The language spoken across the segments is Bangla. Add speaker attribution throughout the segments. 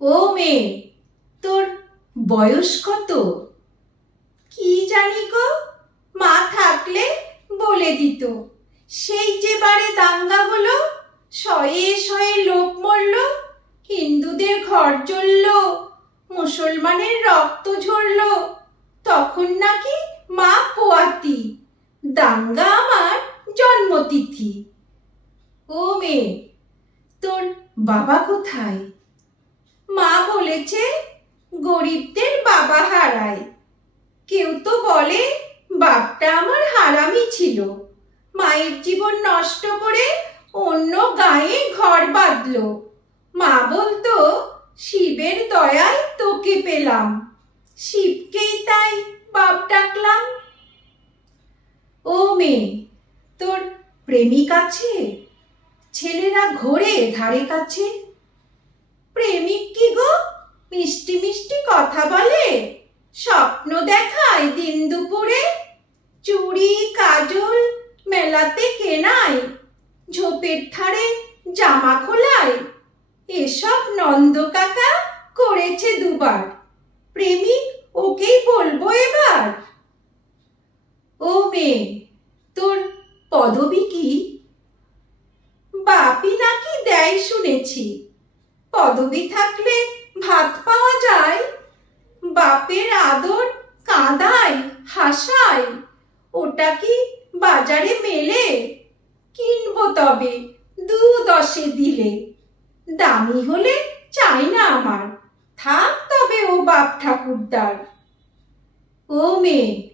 Speaker 1: ও মেয়ে, তোর বয়স কত? কি জানি গো, মা থাকলে বলে দিত। সেই যে বারে দাঙ্গা হলো, শয়ে শয়ে লোক মরল, হিন্দুদের ঘর জ্বলল, মুসলমানের রক্ত ঝরল, তখন নাকি মা পোয়াতি, দাঙ্গা আমার জন্মতিথি। ও মেয়ে, তোর বাবা কোথায়? মা বলেছে, গরিবদের বাবা হারায়। কেউ তো বলে, বাপটা আমার হারামি ছিল। মায়ের জীবন নষ্ট করে অন্য গায়ে ঘর বাঁধলো। মা বলতো, শিবের দয়ায় তোকে পেলাম। শিবকেই তাই বাপ ডাকলাম। ও মেয়ে, তোর প্রেমিক আছে? ছেলেরা ঘোরে ধারে কাছে। প্রেমিক মিষ্টি মিষ্টি কথা বলে। স্বপ্ন দেখায় দিন দুপুরে। চুড়ি, কাজল মেলাতে কেনায়। ঝোপের ধারে জামা খোলায়। এসব নন্দ কাকা করেছে দুবার। প্রেমিক ওকেই বলব এবার। ও মেয়ে, তোর পদবী কি? বাপি নাকি দেয় শুনেছি। পদবি থাকলে ভাত পাওয়া যায়? বাপের আদর কাঁদায়, হাসায়। ওটা কি বাজারে মেলে? কিনবো তবে দু দশে দিলে। দামি হলে চাই না আমার। থাক তবে ও বাপ ঠাকুরদার। ও মেয়ে,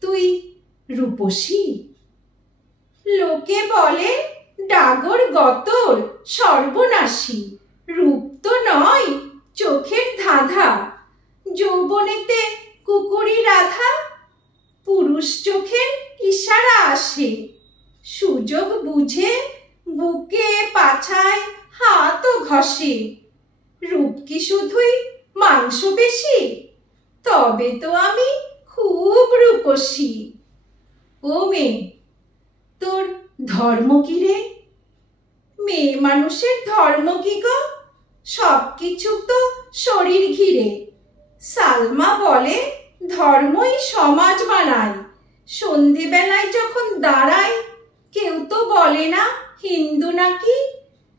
Speaker 1: তুই রূপসী? লোকে বলে ডাগর গতর সর্বনাশী। রূপ তো নয় চোখের ধাঁধা, যৌবনেতে কুকুরি রাধা, পুরুষ চোখের ইশারা আসে। সুযোগ বুঝে বুকে পাছায় হাতও ঘষে। রূপ কি শুধুই মাংস বেশি? তবে তো আমি খুব রূপসী। ও মেয়ে, তোর ধর্ম কি রে? মেয়ে মানুষের ধর্ম কি গো? সব কিছু তো শরীর ঘিরে। সালমা বলে, ধর্মই সমাজ বানায়। সন্ধেবেলায় যখন দাঁড়ায়, কেউ তো বলে না হিন্দু নাকি।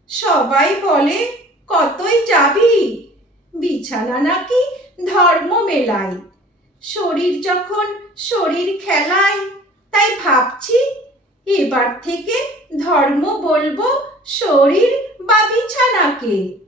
Speaker 1: সবাই বলে, কতই যাবি? বিছানা নাকি ধর্ম মেলায়। শরীর যখন শরীর খেলায়, তাই ভাবছি, এবার থেকে ধর্ম বলব শরীর বা বিছানাকে।